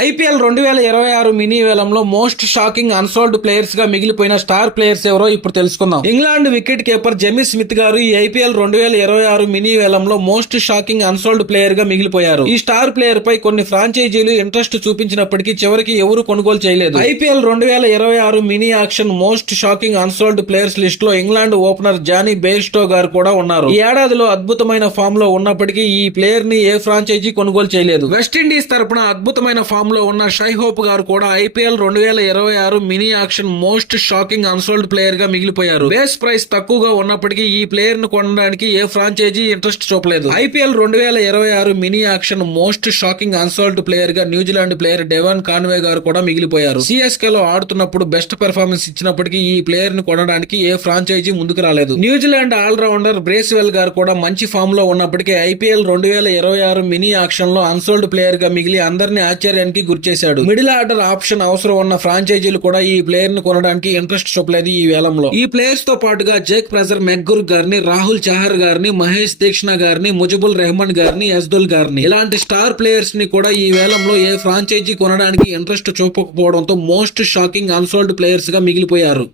IPL 2026 mini వేలంలో most shocking unsold players గా మిగిలిపోయిన స్టార్ ప్లేయర్స్ ఎవరో ఇప్పుడు తెలుసుకుందాం. England wicket keeper Jamie Smith గారు ఈ ఐపీఎల్ 2026 మినీ వేలంలో మోస్ట్ షాకింగ్ అన్సోల్డ్ ప్లేయర్ గా మిగిలిపోయారు. ఈ స్టార్ ప్లేయర్ పై కొన్ని ఫ్రాంచైజీలు ఇంట్రెస్ట్ చూపించినప్పటికీ చివరికి ఎవరు కొనుగోలు చేయలేదు. IPL 2026 mini auction most shocking unsold players list లో ఇంగ్లాండ్ ఓపెనర్ జానీ బెయిర్స్టో గారు కూడా ఉన్నారు. ఈ ఏడాదిలో అద్భుతమైన ఫామ్ లో ఉన్నప్పటికీ ఈ ప్లేయర్ ని ఏ ఫ్రాంచైజీ కొనుగోలు చేయలేదు. వెస్టిండీస్ తరపున అద్భుతమైన ఫామ్ లో ఉన్న షై హోప్ గారు కూడా IPL 2026 mini auction most shocking unsold player గా మిగిలిపోయారు. బేస్ ప్రైస్ తక్కువగా ఉన్నప్పటికీ ఈ ప్లేయర్ ను కొనడానికి ఏ ఫ్రాంచైజీ ఇంట్రెస్ట్ చూపలేదు. IPL 2026 mini auction most shocking unsold player గా న్యూజిలాండ్ ప్లేయర్ డెవాన్ కాన్వే గారు కూడా మిగిలిపోయారు. సిఎస్కే లో ఆడుతున్నప్పుడు బెస్ట్ పెర్ఫార్మెన్స్ ఇచ్చినప్పటికీ ఈ ప్లేయర్ ను కొనడానికి ఏ ఫ్రాంచైజీ ముందుకు రాలేదు. న్యూజిలాండ్ ఆల్రౌండర్ బ్రేస్వెల్ గారు కూడా మంచి ఫామ్ లో ఉన్నప్పటికీ ఐపీఎల్ 2026 మినీ ఆక్షన్ లో అన్సోల్డ్ ప్లేయర్ గా మిగిలి అందరినీ ఆశ్చర్యానికి గురిచేశాడు. మిడిల్ ఆర్డర్ ఆప్షన్ అవసరం ఉన్న ఫ్రాంచైజీలు కూడా ఈ ప్లేయర్ ను కొనడానికి ఇంట్రెస్ట్ చూపలేదు. ఈ వేలంలో ఈ ప్లేయర్స్ తో పాటుగా జేక్ ప్రెజర్ మెగ్గుర్ గారిని, రాహుల్ చహర్ గారిని, మహేష్ దీక్షణ గారిని, ముజిబుల్ రెహమాన్ గారిని, యజ్దుల్ గారిని ఇలాంటి స్టార్ ప్లేయర్స్ ని కూడా ఈ వేలంలో ఏ ఫ్రాంచైజీ కొనడానికి interest చూపకపోవడంతో most shocking unsold players గా మిగిలిపోయారు.